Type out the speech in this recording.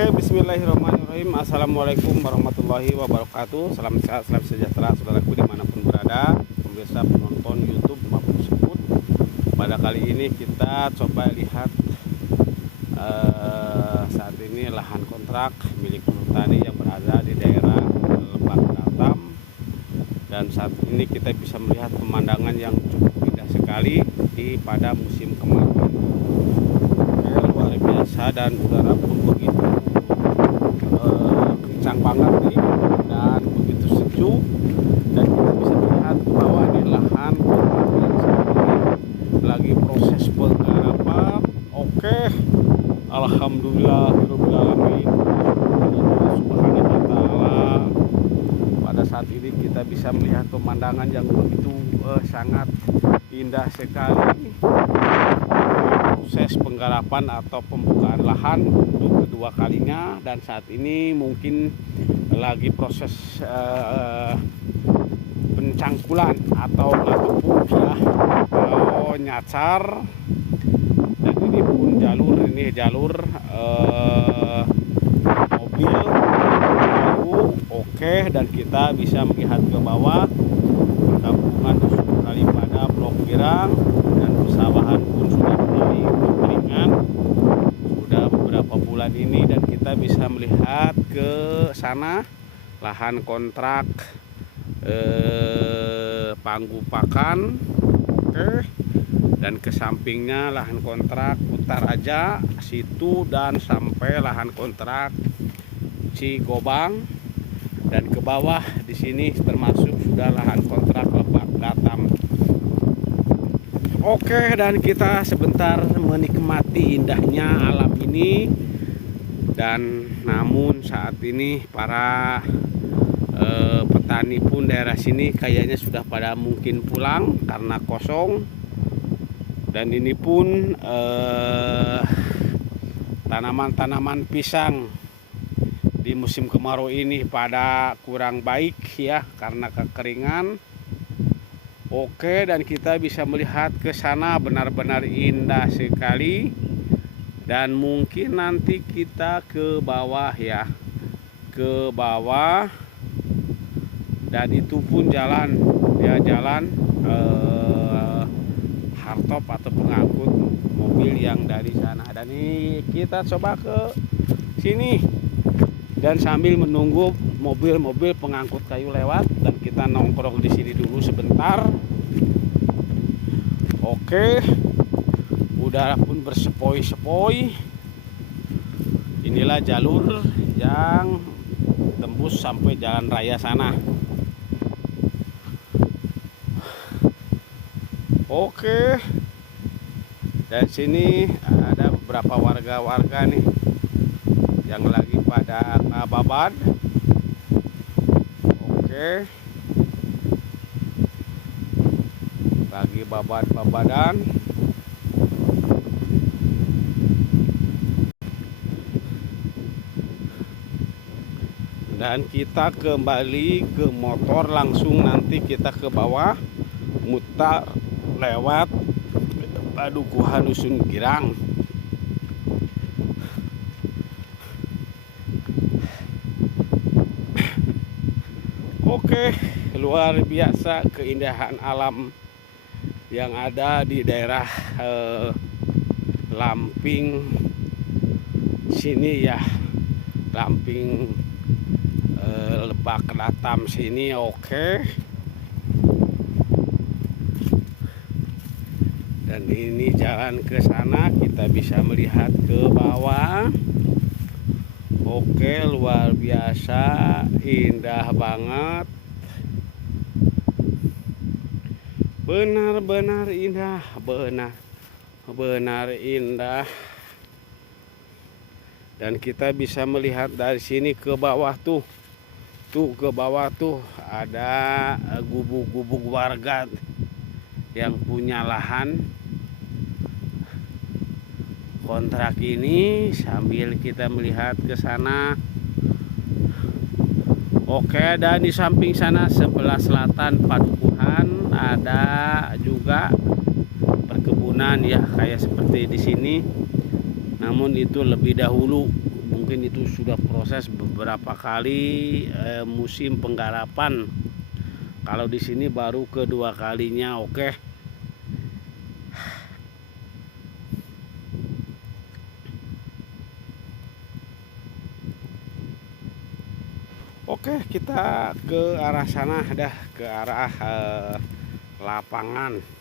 Oke, bismillahirrahmanirrahim. Assalamualaikum warahmatullahi wabarakatuh. Salam sehat, salam sejahtera saudaraku dimanapun berada, pemirsa penonton YouTube maupun sebut. Pada kali ini kita coba lihat saat ini lahan kontrak milik perhutani yang berada di daerah Lebak Batam. Dan saat ini kita bisa melihat pemandangan yang cukup indah sekali pada musim kemarau. Luar biasa, dan udara pun begitu kencang banget nih dan begitu sejuk, dan kita bisa melihat bahwa di lahan yang saat ini lagi proses penggarapan. Oke, alhamdulillahirabbil alamin, subhanahu wa ta'ala. Pada saat ini kita bisa melihat pemandangan yang begitu sangat indah sekali. Proses penggarapan atau pembukaan lahan untuk kedua kalinya, dan saat ini mungkin lagi proses pencangkulan atau ngatupuk ya, atau nyacar. Dan ini pun jalur mobil lalu. Oke, dan kita bisa melihat ke bawah perkampungan dusun kali pada Blok Girang, dan persawahan pun sudah mulai kekeringan sudah beberapa bulan ini. Dan kita bisa melihat ke sana lahan kontrak Panggupakan. Oke, dan ke sampingnya lahan kontrak Utaraja situ, dan sampai lahan kontrak Cigobang, dan ke bawah di sini termasuk sudah lahan kontrak Lebak Batam. Oke, dan kita sebentar menikmati indahnya alam ini. Dan namun saat ini para petani pun daerah sini kayaknya sudah pada mungkin pulang karena kosong. Dan ini pun tanaman-tanaman pisang di musim kemarau ini pada kurang baik ya karena kekeringan. Oke, dan kita bisa melihat ke sana benar-benar indah sekali. Dan mungkin nanti kita ke bawah ya, ke bawah, dan itu pun jalan ya, jalan hardtop atau pengangkut mobil yang dari sana. Dan ini kita coba ke sini, dan sambil menunggu mobil-mobil pengangkut kayu lewat, dan kita nongkrong di sini dulu sebentar. Oke, udara pun bersepoi-sepoi. Inilah jalur yang tembus sampai jalan raya sana. Oke, dan sini ada beberapa warga-warga nih yang lagi pada ngababad. Oke, lagi babad-babadan. Dan kita kembali ke motor langsung, nanti kita ke bawah mutar lewat Padukuhan Dusun Girang. Oke, luar biasa keindahan alam yang ada di daerah Lamping sini ya, Lamping Lebak Batam sini. Oke, dan ini jalan ke sana, kita bisa melihat ke bawah. Oke, luar biasa, indah banget, benar-benar indah, benar-benar indah. Dan kita bisa melihat dari sini ke bawah tuh ke bawah tuh ada gubuk-gubuk warga yang punya lahan kontrak ini, sambil kita melihat ke sana. Oke, dan di samping sana sebelah selatan Padukuhan ada juga perkebunan ya, kayak seperti di sini. Namun itu lebih dahulu mungkin itu sudah proses beberapa kali musim penggarapan. Kalau di sini baru kedua kalinya. Oke, kita ke arah sana, dah ke arah lapangan.